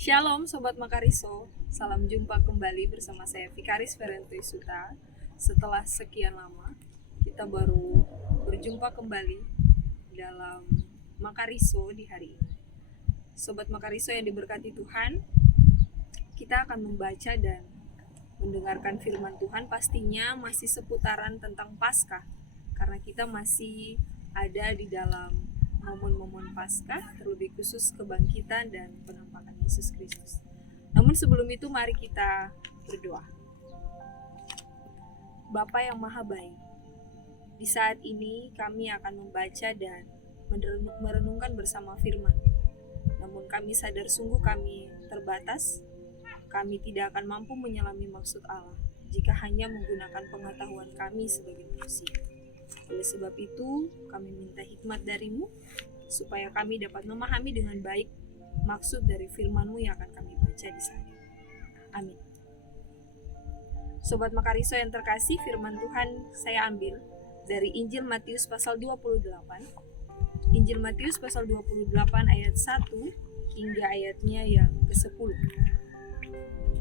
Shalom Sobat Makariso, salam jumpa kembali bersama saya Vikaris Ferentoy Suta. Setelah sekian lama, kita baru berjumpa kembali dalam Makariso di hari ini. Sobat Makariso yang diberkati Tuhan, kita akan membaca dan mendengarkan firman Tuhan, pastinya masih seputaran tentang Paskah, karena kita masih ada di dalam momen-momen Paskah, terlebih khusus kebangkitan dan penampakan Yesus Kristus. Namun sebelum itu mari kita berdoa. Bapa yang Maha Baik, di saat ini kami akan membaca dan merenungkan bersama firman. Namun kami sadar sungguh kami terbatas, kami tidak akan mampu menyelami maksud Allah jika hanya menggunakan pengetahuan kami sebagai manusia. Oleh sebab itu, kami minta hikmat dari-Mu, supaya kami dapat memahami dengan baik maksud dari firman-Mu yang akan kami baca di saat ini. Amin. Sobat Makariso yang terkasih, firman Tuhan saya ambil dari Injil Matius pasal 28. Injil Matius pasal 28 ayat 1 hingga ayatnya yang ke-10.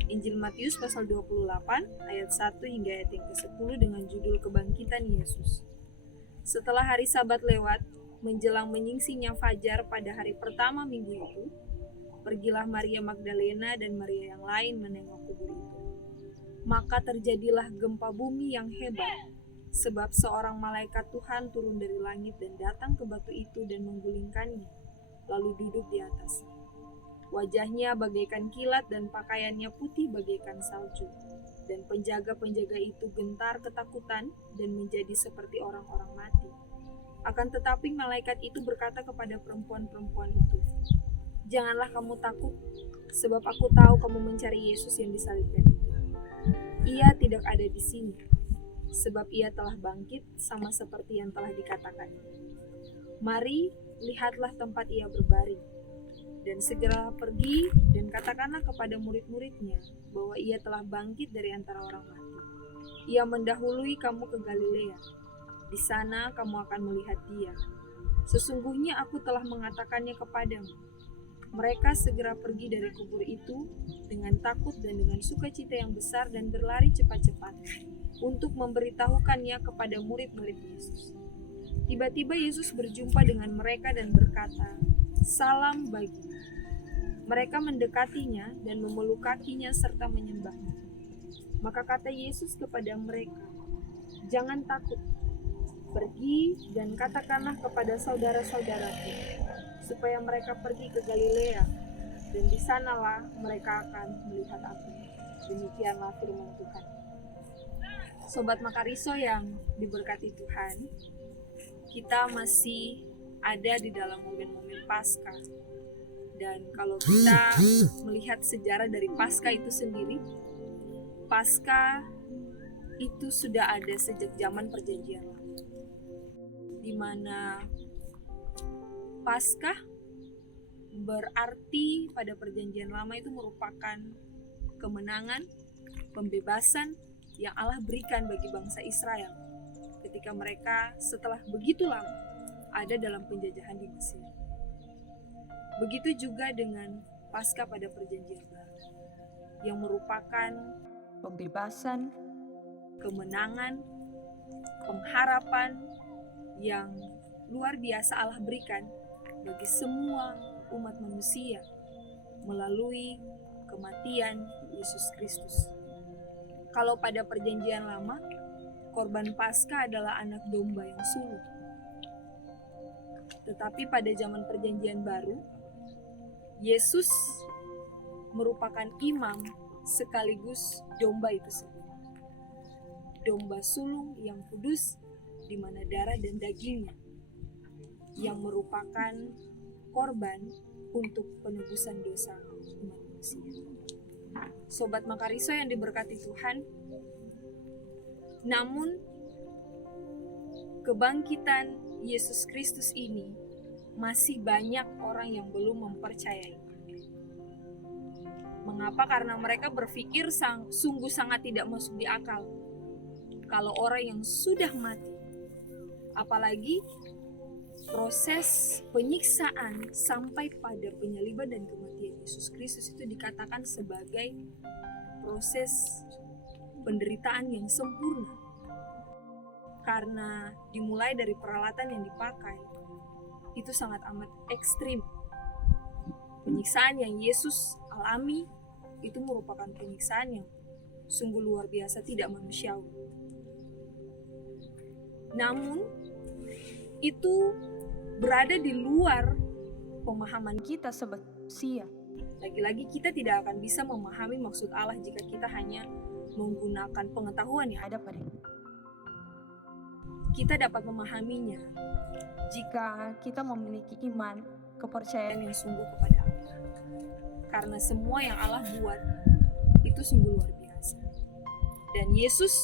Injil Matius pasal 28 ayat 1 hingga ayat yang ke-10 dengan judul Kebangkitan Yesus. Setelah hari Sabat lewat, menjelang menyingsingnya fajar pada hari pertama minggu itu, pergilah Maria Magdalena dan Maria yang lain menengok kubur itu. Maka terjadilah gempa bumi yang hebat, sebab seorang malaikat Tuhan turun dari langit dan datang ke batu itu dan menggulingkannya, lalu duduk di atasnya. Wajahnya bagaikan kilat dan pakaiannya putih bagaikan salju. Dan penjaga-penjaga itu gentar ketakutan dan menjadi seperti orang-orang mati. Akan tetapi malaikat itu berkata kepada perempuan-perempuan itu, "Janganlah kamu takut, sebab aku tahu kamu mencari Yesus yang disalibkan itu. Ia tidak ada di sini, sebab ia telah bangkit sama seperti yang telah dikatakan. Mari, lihatlah tempat ia berbaring. Dan segera pergi dan katakanlah kepada murid-muridnya bahwa ia telah bangkit dari antara orang mati. Ia mendahului kamu ke Galilea. Di sana kamu akan melihat dia. Sesungguhnya aku telah mengatakannya kepadamu." Mereka segera pergi dari kubur itu dengan takut dan dengan sukacita yang besar dan berlari cepat-cepat untuk memberitahukannya kepada murid-murid Yesus. Tiba-tiba Yesus berjumpa dengan mereka dan berkata, "Salam bagi." Mereka mendekatinya dan memeluk kakinya serta menyembahnya. Maka kata Yesus kepada mereka, "Jangan takut. Pergi dan katakanlah kepada saudara-saudaraku, supaya mereka pergi ke Galilea, dan di sanalah mereka akan melihat aku." Demikianlah firman Tuhan. Sobat Makariso yang diberkati Tuhan, kita masih ada di dalam momen-momen Paskah. Dan kalau kita melihat sejarah dari Paskah itu sendiri, Paskah itu sudah ada sejak zaman Perjanjian Lama, di mana Paskah berarti pada Perjanjian Lama itu merupakan kemenangan, pembebasan yang Allah berikan bagi bangsa Israel ketika mereka setelah begitu lama ada dalam penjajahan di Mesir. Begitu juga dengan Paskah pada Perjanjian Baru, yang merupakan pembebasan, kemenangan, pengharapan yang luar biasa Allah berikan bagi semua umat manusia melalui kematian Yesus Kristus. Kalau pada Perjanjian Lama, korban Paskah adalah anak domba yang sulung. Tetapi pada zaman Perjanjian Baru, Yesus merupakan imam sekaligus domba itu sendiri. Domba sulung yang kudus, di mana darah dan dagingnya yang merupakan korban untuk penebusan dosa umat manusia. Sobat Makariso yang diberkati Tuhan, namun kebangkitan Yesus Kristus ini masih banyak orang yang belum mempercayai. Mengapa? Karena mereka berpikir sungguh sangat tidak masuk di akal kalau orang yang sudah mati, apalagi proses penyiksaan sampai pada penyaliban dan kematian Yesus Kristus itu dikatakan sebagai proses penderitaan yang sempurna, karena dimulai dari peralatan yang dipakai itu sangat amat ekstrim. Penyiksaan yang Yesus alami itu merupakan penyiksaan yang sungguh luar biasa, tidak manusiawi. Namun itu berada di luar pemahaman kita sebagai manusia. Lagi-lagi kita tidak akan bisa memahami maksud Allah jika kita hanya menggunakan pengetahuan yang ada pada kita. Kita dapat memahaminya jika kita memiliki iman, kepercayaan yang sungguh kepada Allah. Karena semua yang Allah buat itu sungguh luar biasa. Dan Yesus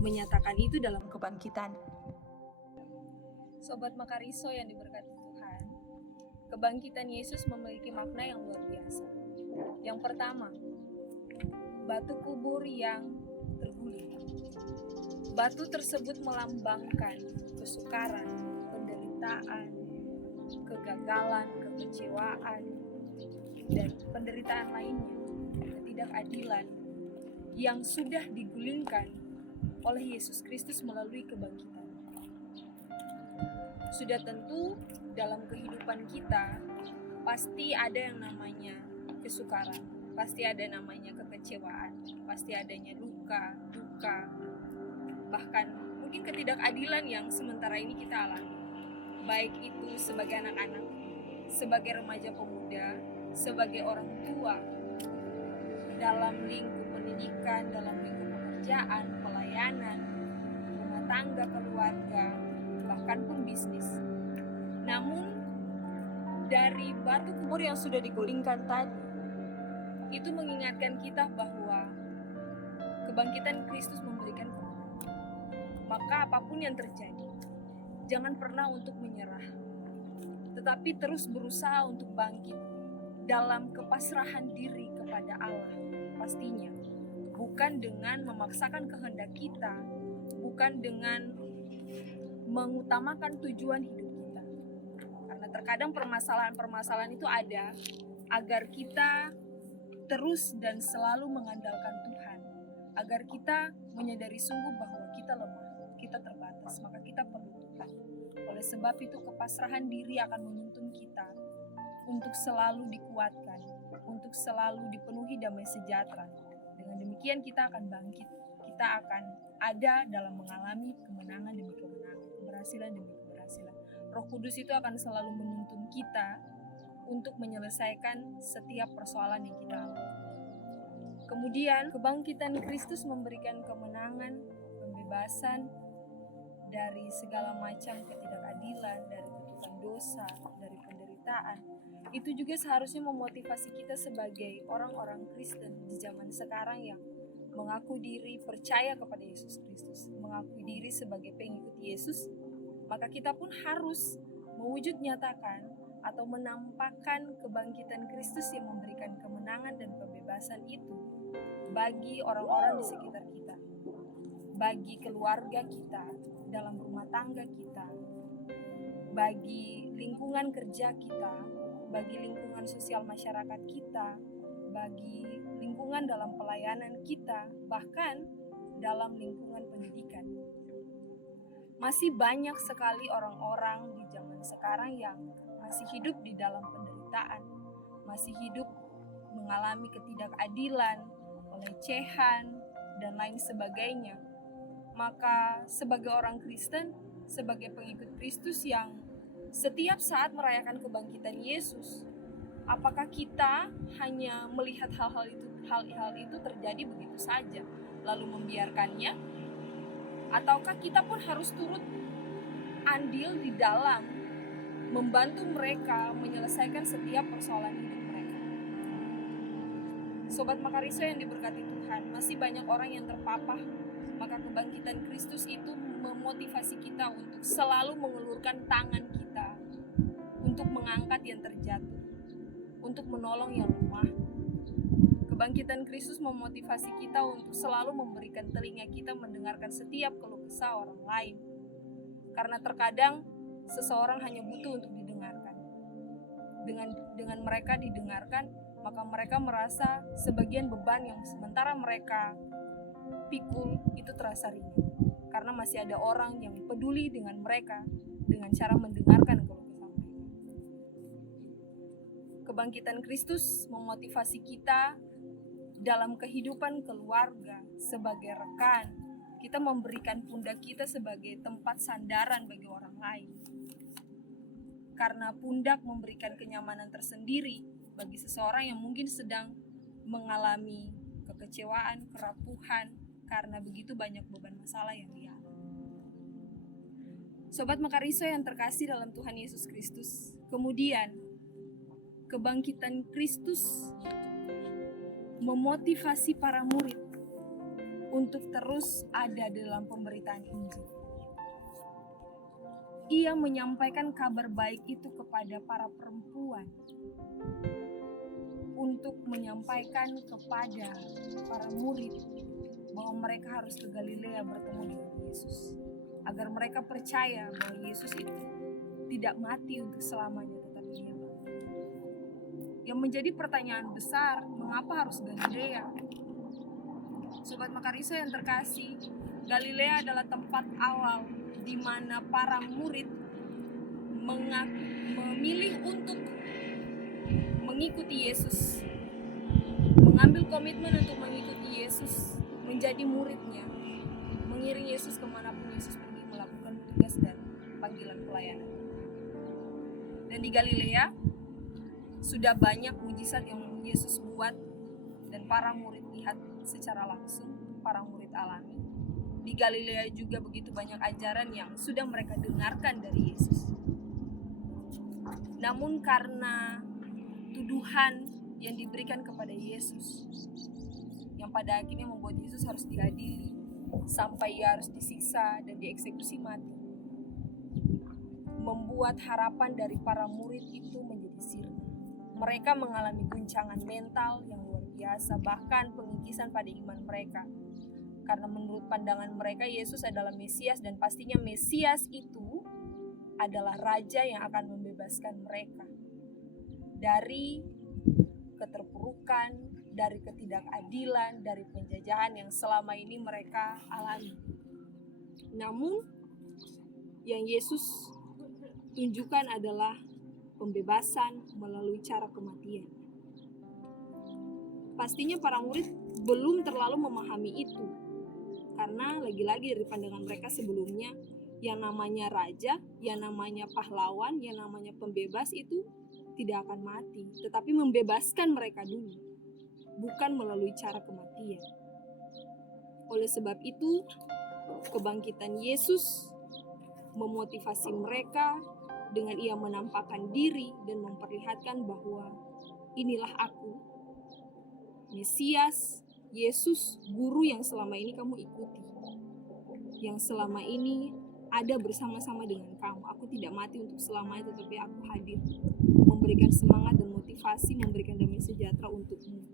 menyatakan itu dalam kebangkitan. Sobat Makariso yang diberkati Tuhan, kebangkitan Yesus memiliki makna yang luar biasa. Yang pertama, batu kubur yang terguling. Batu tersebut melambangkan kesukaran, penderitaan, kegagalan, kekecewaan, dan penderitaan lainnya, ketidakadilan yang sudah digulingkan oleh Yesus Kristus melalui kebangkitan. Sudah tentu dalam kehidupan kita pasti ada yang namanya kesukaran, pasti ada namanya kekecewaan, pasti adanya luka, duka, bahkan mungkin ketidakadilan yang sementara ini kita alami. Baik itu sebagai anak-anak, sebagai remaja pemuda, sebagai orang tua, dalam lingkup pendidikan, dalam lingkup pekerjaan, pelayanan, rumah tangga, keluarga, bahkan pun bisnis. Namun dari batu kubur yang sudah digulingkan tadi, itu mengingatkan kita bahwa kebangkitan Kristus memberikan kemenangan. Maka apapun yang terjadi, jangan pernah untuk menyerah, tetapi terus berusaha untuk bangkit dalam kepasrahan diri kepada Allah. Pastinya bukan dengan memaksakan kehendak kita, bukan dengan mengutamakan tujuan hidup kita. Karena terkadang permasalahan-permasalahan itu ada agar kita terus dan selalu mengandalkan Tuhan, agar kita menyadari sungguh bahwa kita lemah, kita terbatas, maka kita perlu Tuhan. Oleh sebab itu kepasrahan diri akan menuntun kita untuk selalu dikuatkan, untuk selalu dipenuhi damai sejahtera. Dengan demikian kita akan bangkit, kita akan ada dalam mengalami kemenangan demi kemenangan, keberhasilan demi keberhasilan. Roh Kudus itu akan selalu menuntun kita untuk menyelesaikan setiap persoalan yang kita alami. Kemudian kebangkitan Kristus memberikan kemenangan, pembebasan dari segala macam ketidakadilan, dari kutukan dosa, dari penderitaan. Itu juga seharusnya memotivasi kita sebagai orang-orang Kristen di zaman sekarang yang mengaku diri percaya kepada Yesus Kristus, mengaku diri sebagai pengikut Yesus. Maka kita pun harus mewujud nyatakan atau menampakkan kebangkitan Kristus yang memberikan kemenangan dan pembebasan itu bagi orang-orang di sekitar kita, bagi keluarga kita, dalam rumah tangga kita, bagi lingkungan kerja kita, bagi lingkungan sosial masyarakat kita, bagi lingkungan dalam pelayanan kita, bahkan dalam lingkungan pendidikan. Masih banyak sekali orang-orang di zaman sekarang yang masih hidup di dalam penderitaan, masih hidup mengalami ketidakadilan, pelecehan, dan lain sebagainya. Maka sebagai orang Kristen, sebagai pengikut Kristus yang setiap saat merayakan kebangkitan Yesus, apakah kita hanya melihat hal-hal itu terjadi begitu saja, lalu membiarkannya? Ataukah kita pun harus turut andil di dalam membantu mereka menyelesaikan setiap persoalan hidup mereka? Sobat Makariso yang diberkati Tuhan, masih banyak orang yang terpapar. Maka kebangkitan Kristus itu memotivasi kita untuk selalu mengulurkan tangan kita untuk mengangkat yang terjatuh, untuk menolong yang lemah. Kebangkitan Kristus memotivasi kita untuk selalu memberikan telinga kita mendengarkan setiap keluh kesah orang lain. Karena terkadang seseorang hanya butuh untuk didengarkan. Dengan mereka didengarkan, maka mereka merasa sebagian beban yang sementara mereka pikul itu terasa ringan. Karena masih ada orang yang peduli dengan mereka dengan cara mendengarkan keluh kesah mereka. Kebangkitan Kristus memotivasi kita dalam kehidupan keluarga sebagai rekan. Kita memberikan pundak kita sebagai tempat sandaran bagi orang lain. Karena pundak memberikan kenyamanan tersendiri bagi seseorang yang mungkin sedang mengalami kekecewaan, kerapuhan, karena begitu banyak beban masalah yang dialami. Sobat Makariso yang terkasih dalam Tuhan Yesus Kristus, kemudian kebangkitan Kristus memotivasi para murid untuk terus ada dalam pemberitaan Injil. Ia menyampaikan kabar baik itu kepada para perempuan, untuk menyampaikan kepada para murid bahwa mereka harus ke Galilea bertemu dengan Yesus, agar mereka percaya bahwa Yesus itu tidak mati untuk selamanya, tetapi dia mati. Yang menjadi pertanyaan besar, mengapa harus Galilea? Sobat Makariso yang terkasih, Galilea adalah tempat awal di mana para murid memilih untuk mengikuti Yesus, mengambil komitmen untuk mengikuti Yesus, menjadi muridnya, mengiring Yesus kemanapun Yesus pergi melakukan tugas dan panggilan pelayanan. Dan di Galilea sudah banyak mujizat yang Yesus buat dan para murid lihat secara langsung, para murid alami. Di Galilea juga begitu banyak ajaran yang sudah mereka dengarkan dari Yesus. Namun karena tuduhan yang diberikan kepada Yesus, yang pada akhirnya membuat Yesus harus diadili sampai ia harus disiksa dan dieksekusi mati, membuat harapan dari para murid itu menjadi sirna. Mereka mengalami guncangan mental yang luar biasa, bahkan pengikisan pada iman mereka. Karena menurut pandangan mereka Yesus adalah Mesias, dan pastinya Mesias itu adalah Raja yang akan membebaskan mereka dari keterpurukan, dari ketidakadilan, dari penjajahan yang selama ini mereka alami. Namun yang Yesus tunjukkan adalah pembebasan melalui cara kematian. Pastinya para murid belum terlalu memahami itu, karena lagi-lagi dari pandangan mereka sebelumnya, yang namanya raja, yang namanya pahlawan, yang namanya pembebas itu tidak akan mati, tetapi membebaskan mereka dulu, bukan melalui cara kematian. Oleh sebab itu, kebangkitan Yesus memotivasi mereka dengan ia menampakkan diri dan memperlihatkan bahwa inilah aku, Mesias, Yesus, guru yang selama ini kamu ikuti, yang selama ini ada bersama-sama dengan kamu. Aku tidak mati untuk selamanya, tetapi aku hadir memberikan semangat dan motivasi, memberikan damai sejahtera untukmu.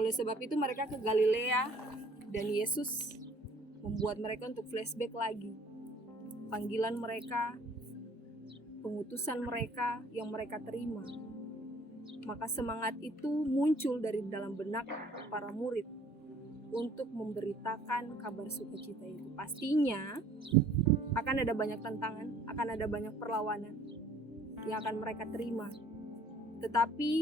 Oleh sebab itu mereka ke Galilea, dan Yesus membuat mereka untuk flashback lagi panggilan mereka, pengutusan mereka yang mereka terima. Maka semangat itu muncul dari dalam benak para murid untuk memberitakan kabar sukacita itu. Pastinya akan ada banyak tantangan, akan ada banyak perlawanan yang akan mereka terima. Tetapi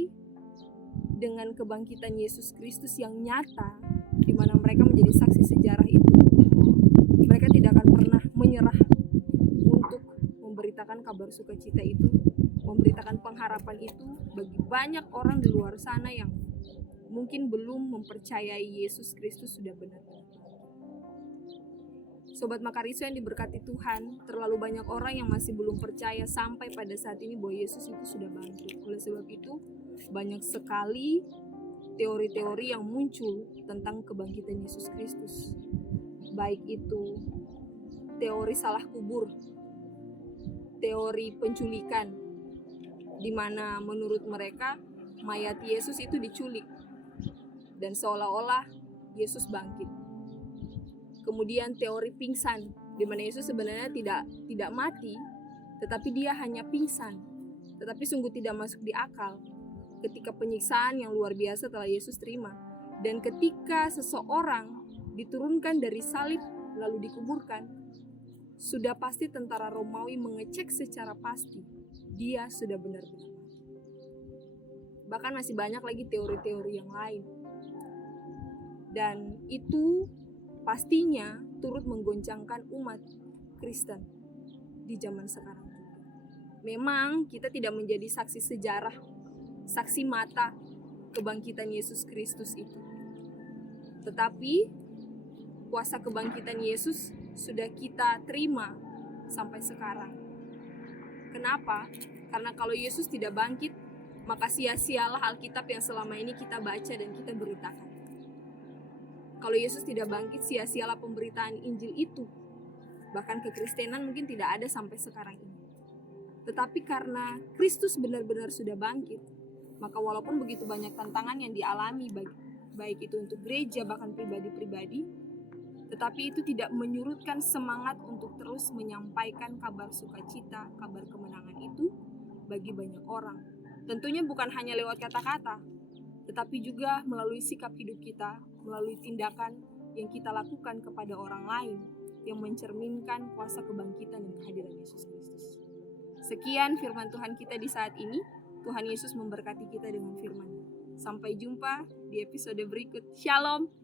dengan kebangkitan Yesus Kristus yang nyata, di mana mereka menjadi saksi sejarah itu, mereka tidak akan pernah menyerah untuk memberitakan kabar sukacita itu, memberitakan pengharapan itu bagi banyak orang di luar sana yang mungkin belum mempercayai Yesus Kristus sudah benar-benar. Sobat Makariso yang diberkati Tuhan, terlalu banyak orang yang masih belum percaya sampai pada saat ini bahwa Yesus itu sudah bangkit. Oleh sebab itu, banyak sekali teori-teori yang muncul tentang kebangkitan Yesus Kristus. Baik itu teori salah kubur, teori penculikan, di mana menurut mereka mayat Yesus itu diculik dan seolah-olah Yesus bangkit. Kemudian teori pingsan, di mana Yesus sebenarnya tidak mati, tetapi dia hanya pingsan. Tetapi sungguh tidak masuk di akal ketika penyiksaan yang luar biasa telah Yesus terima. Dan ketika seseorang diturunkan dari salib lalu dikuburkan, sudah pasti tentara Romawi mengecek secara pasti dia sudah benar-benar mati. Bahkan masih banyak lagi teori-teori yang lain. Dan itu pastinya turut menggoncangkan umat Kristen di zaman sekarang juga. Memang kita tidak menjadi saksi sejarah, saksi mata kebangkitan Yesus Kristus itu. Tetapi kuasa kebangkitan Yesus sudah kita terima sampai sekarang. Kenapa? Karena kalau Yesus tidak bangkit, maka sia-sialah Alkitab yang selama ini kita baca dan kita beritakan. Kalau Yesus tidak bangkit, sia-sialah pemberitaan Injil itu. Bahkan kekristenan mungkin tidak ada sampai sekarang ini. Tetapi karena Kristus benar-benar sudah bangkit, maka walaupun begitu banyak tantangan yang dialami baik itu untuk gereja bahkan pribadi-pribadi, tetapi itu tidak menyurutkan semangat untuk terus menyampaikan kabar sukacita, kabar kemenangan itu bagi banyak orang. Tentunya bukan hanya lewat kata-kata, tetapi juga melalui sikap hidup kita, melalui tindakan yang kita lakukan kepada orang lain yang mencerminkan kuasa kebangkitan dan kehadiran Yesus Kristus. Sekian firman Tuhan kita di saat ini. Tuhan Yesus memberkati kita dengan firman-Nya. Sampai jumpa di episode berikut. Shalom.